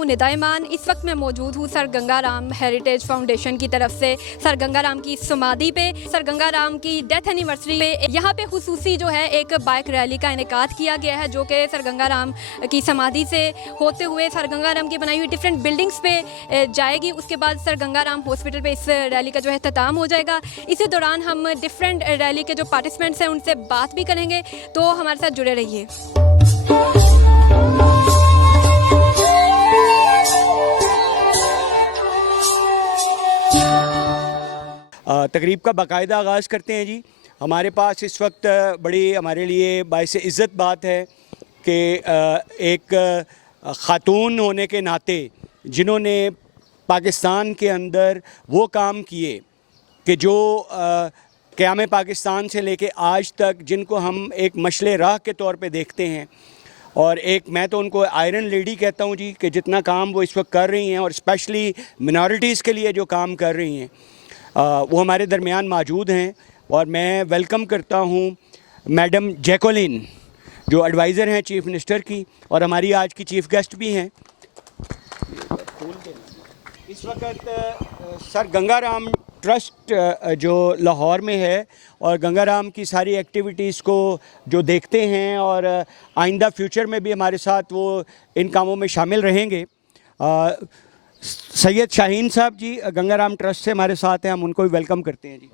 हूँ निदा ईमान। इस वक्त मैं मौजूद हूँ सर गंगाराम हेरिटेज फाउंडेशन की तरफ से सर गंगाराम की समाधि पे, सर गंगाराम की डेथ एनिवर्सरी पे यहाँ पे खुसूसी जो है एक बाइक रैली का इनेकाद किया गया है, जो कि सर गंगाराम की समाधि से होते हुए सर गंगाराम की बनाई हुई डिफरेंट बिल्डिंग्स पे जाएगी। उसके बाद सर गंगाराम हॉस्पिटल पे इस रैली का जो है अख्ताम हो जाएगा। इसी दौरान हम डिफरेंट रैली के जो पार्टिसिपेंट्स हैं उनसे बात भी करेंगे, तो हमारे साथ जुड़े रहिए। तकरीब का बाकायदा आगाज़ करते हैं जी। हमारे पास इस वक्त बड़ी हमारे लिए बाइस इज़्ज़त बात है कि एक ख़ातून होने के नाते जिन्होंने पाकिस्तान के अंदर वो काम किए कि जो क़याम पाकिस्तान से लेके आज तक जिनको हम एक मशले राह के तौर पे देखते हैं, और एक मैं तो उनको आयरन लेडी कहता हूँ जी, कि जितना काम वो इस वक्त कर रही हैं और स्पेशली मिनॉरिटीज़ के लिए जो काम कर रही हैं, वो हमारे दरमियान मौजूद हैं। और मैं वेलकम करता हूँ मैडम जैकोलिन, जो एडवाइज़र हैं चीफ़ मिनिस्टर की और हमारी आज की चीफ़ गेस्ट भी हैं। इस वक्त सर गंगाराम ट्रस्ट जो लाहौर में है और गंगाराम की सारी एक्टिविटीज़ को जो देखते हैं और आइंदा फ्यूचर में भी हमारे साथ वो इन कामों में शामिल रहेंगे। सैयद शाहीन साहब जी गंगाराम ट्रस्ट से हमारे साथ हैं, हम उनको भी वेलकम करते हैं जी।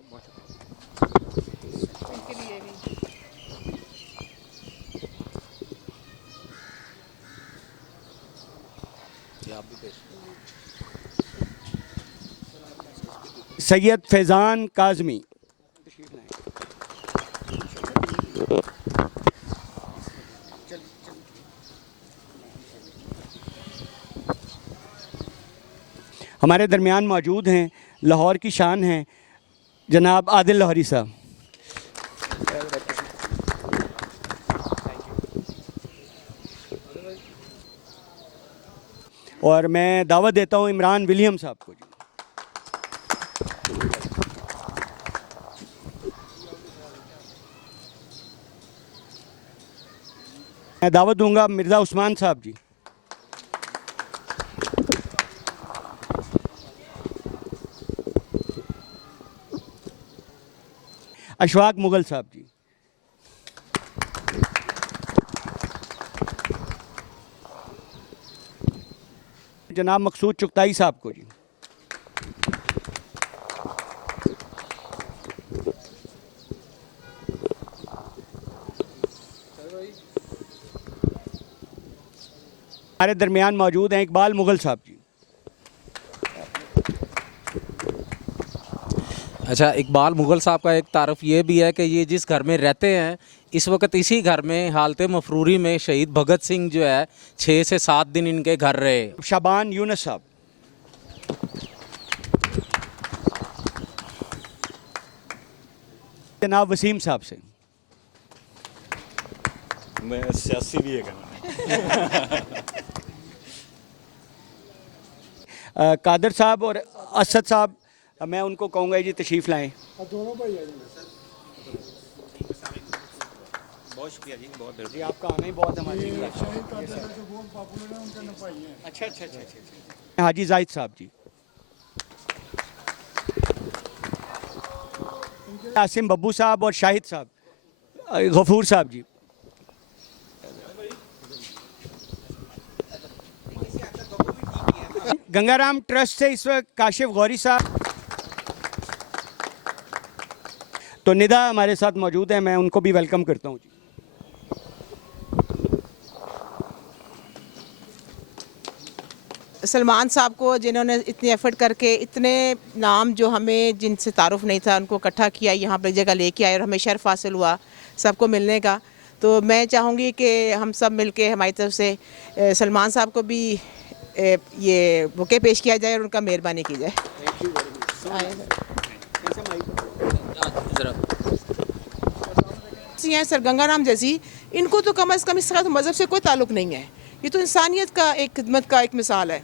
सैयद फैज़ान काज़मी, हमारे दरमियान मौजूद हैं। लाहौर की शान हैं जनाब आदिल लाहौरी साहब। और मैं दावत देता हूँ इमरान विलियम साहब को जी। मैं दावत दूंगा मिर्ज़ा उस्मान साहब जी। अशफाक मुगल साहब जी। जनाब मकसूद चुगताई साहब को जी। हमारे दरमियान मौजूद हैं इकबाल मुगल साहब जी। अच्छा, इकबाल मुगल साहब का एक तारफ़ ये भी है कि ये जिस घर में रहते हैं इस वक्त इसी घर में हालत मफरूरी में शहीद भगत सिंह जो है 6 से 7 दिन इनके घर रहे। शाबान यूनुस साहब। जनाब वसीम साहब से। मैं सियासी भी है कादर साहब और असद साहब, मैं उनको कहूँगा जी तशरीफ़ लाएँ। दोनों भाई बहुत शुक्रिया जी, बहुत जी आपका आना ही बहुत हमारे लिए। अच्छा अच्छा। हाजी जाहिद साहब जी। आसिम बब्बू साहब और शाहिद साहब, गफूर साहब जी। गंगाराम ट्रस्ट से इस वक्त काशिफ गौरी साहब, तो निदा हमारे साथ मौजूद है, मैं उनको भी वेलकम करता हूँ जी। सलमान साहब को जिन्होंने इतनी एफर्ट करके इतने नाम जो हमें जिनसे तारुफ नहीं था उनको इकट्ठा किया, यहाँ पर जगह लेके आए और हमें शर्फ हासिल हुआ सबको मिलने का। तो मैं चाहूँगी कि हम सब मिलके हमारी तरफ से सलमान साहब को भी ये बुके पेश किया जाए और उनका मेहरबानी की जाए। हैं सर गंगाराम जैसी, इनको तो कम से कम इस मज़हब से कोई ताल्लुक़ नहीं है, ये तो इंसानियत का एक खिदमत का एक मिसाल है।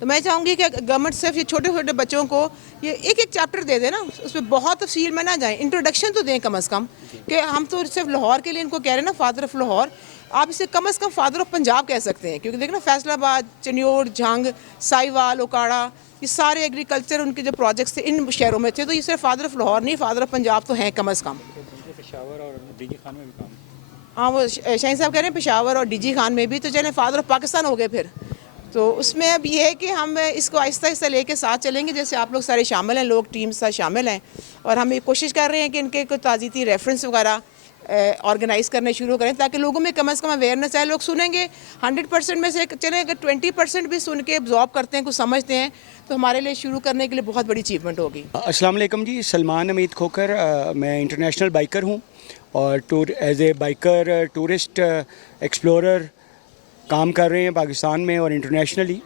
तो मैं चाहूँगी कि गवर्नमेंट सिर्फ ये छोटे छोटे बच्चों को ये एक एक चैप्टर दे देना, उसमें बहुत तफसील में ना जाएं, इंट्रोडक्शन तो दें कम से कम, कि हम तो सिर्फ लाहौर के लिए इनको कह रहे हैं ना, फादर ऑफ लाहौर। आप इसे कम से कम फादर ऑफ पंजाब कह सकते हैं, क्योंकि देखना फैसलाबाद, चनियोट, झांग, साहिवाल, ओकाड़ा, ये सारे एग्रीकल्चर उनके जो प्रोजेक्ट्स थे इन शहरों में थे, तो ये सिर्फ फादर ऑफ लाहौर नहीं, फादर ऑफ पंजाब तो हैं कम अज़ कम। पेशावर और डीजी खान में भी काम। हाँ, वो शाहीन साहब कह रहे हैं पेशावर और डीजी खान में भी, तो चले फादर ऑफ पाकिस्तान हो गए फिर। तो उसमें अब ये है कि हम इसको आहिस्ता आहिस्ता लेके साथ चलेंगे, जैसे आप लोग सारे शामिल हैं, लोग टीम साथ शामिल हैं, और हम ये कोशिश कर रहे हैं कि इनके कोई ताज़ीती रेफरेंस वगैरह ऑर्गेनाइज़ करने शुरू करें, ताकि लोगों में कम से कम अवेयरनेस आए। लोग सुनेंगे 100% में से चले अगर 20% भी सुन के एब्जॉर्ब करते हैं, कुछ समझते हैं, तो हमारे लिए शुरू करने के लिए बहुत बड़ी अचीवमेंट होगी। अस्सलाम वालेकुम जी, सलमान अमीद खोकर, मैं इंटरनेशनल बाइकर हूँ और as a biker tourist explorer काम कर रहे हैं पाकिस्तान में और इंटरनेशनली।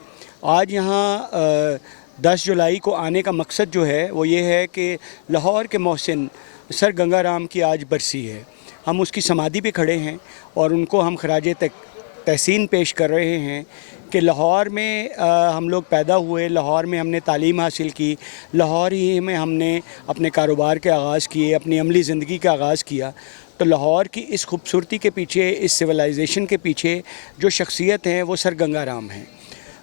आज यहाँ 10 जुलाई को आने का मकसद जो है वो ये है कि लाहौर के मोहसिन सर गंगा राम की आज बरसी है। हम उसकी समाधि पे खड़े हैं और उनको हम खराज तहसीन पेश कर रहे हैं कि लाहौर में हम लोग पैदा हुए, लाहौर में हमने तालीम हासिल की, लाहौर ही में हमने अपने कारोबार के आगाज़ किए, अपनी अमली ज़िंदगी का आगाज़ किया। तो लाहौर की इस खूबसूरती के पीछे, इस सिविलाइजेशन के पीछे जो शख्सियत हैं वो सर गंगा राम हैं।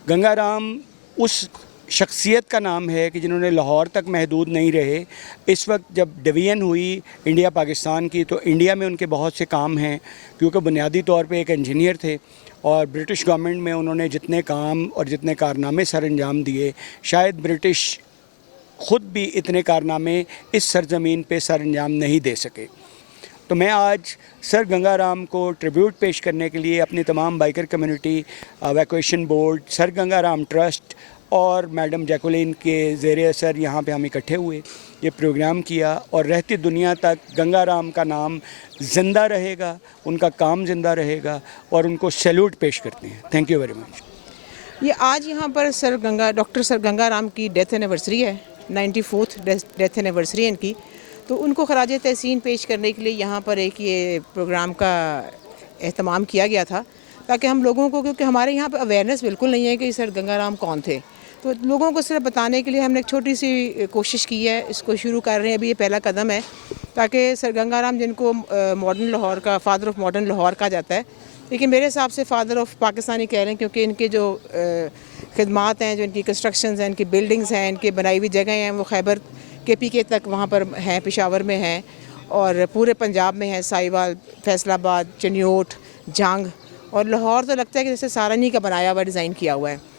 गंगा राम उस शख्सियत का नाम है कि जिन्होंने लाहौर तक महदूद नहीं रहे। इस वक्त जब डिवीज़न हुई इंडिया पाकिस्तान की, तो इंडिया में उनके बहुत से काम हैं, क्योंकि बुनियादी तौर पे एक इंजीनियर थे और ब्रिटिश गवर्नमेंट में उन्होंने जितने काम और जितने कारनामे सर अंजाम दिए, शायद ब्रिटिश ख़ुद भी इतने कारनामे इस सरज़मीन पे सर अंजाम नहीं दे सके। तो मैं आज सर गंगा राम को ट्रिब्यूट पेश करने के लिए अपनी तमाम biker community, evacuation board, sir Ganga Ram trust और मैडम जैकुलिन के ज़ेरे असर यहाँ पे हम इकट्ठे हुए, ये प्रोग्राम किया, और रहती दुनिया तक गंगा राम का नाम ज़िंदा रहेगा, उनका काम ज़िंदा रहेगा, और उनको सैल्यूट पेश करते हैं। Thank you very much. ये आज यहाँ पर डॉक्टर सर गंगा राम की डेथ एनिवर्सरी है, 94th डेथ एनिवर्सरी है इनकी, तो उनको खराज तहसीन पेश करने के लिए यहाँ पर एक ये प्रोग्राम का एहतमाम किया गया था, ताकि हम लोगों को, क्योंकि हमारे यहाँ पर अवेयरनेस बिल्कुल नहीं है कि सर गंगा राम कौन थे, तो लोगों को सिर्फ बताने के लिए हमने एक छोटी सी कोशिश की है। इसको शुरू कर रहे हैं, अभी ये पहला कदम है, ताकि सर गंगा राम, जिनको मॉडर्न लाहौर का फादर ऑफ मॉडर्न लाहौर कहा जाता है, लेकिन मेरे हिसाब से फादर ऑफ पाकिस्तानी कह रहे हैं, क्योंकि इनके जो खिदमात हैं, जो इनकी कंस्ट्रक्शंस हैं, इनकी बिल्डिंग्स हैं, इनकी बनाई हुई जगह हैं, वो खैबर KPK तक वहाँ पर हैं, पेशावर में हैं, और पूरे पंजाब में हैं, साहिवाल, फैसलाबाद, चनियोट, झांग, और लाहौर तो लगता है कि जैसे सारनी का बनाया हुआ, डिज़ाइन किया हुआ है।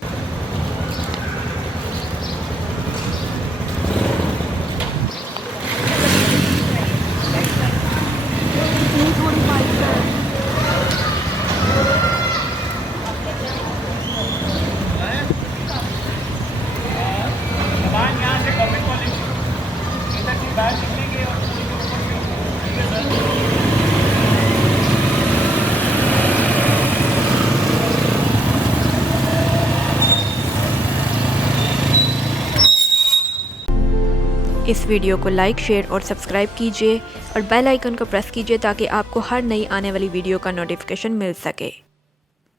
इस वीडियो को लाइक, शेयर और सब्सक्राइब कीजिए और बेल आइकन को प्रेस कीजिए ताकि आपको हर नई आने वाली वीडियो का नोटिफिकेशन मिल सके।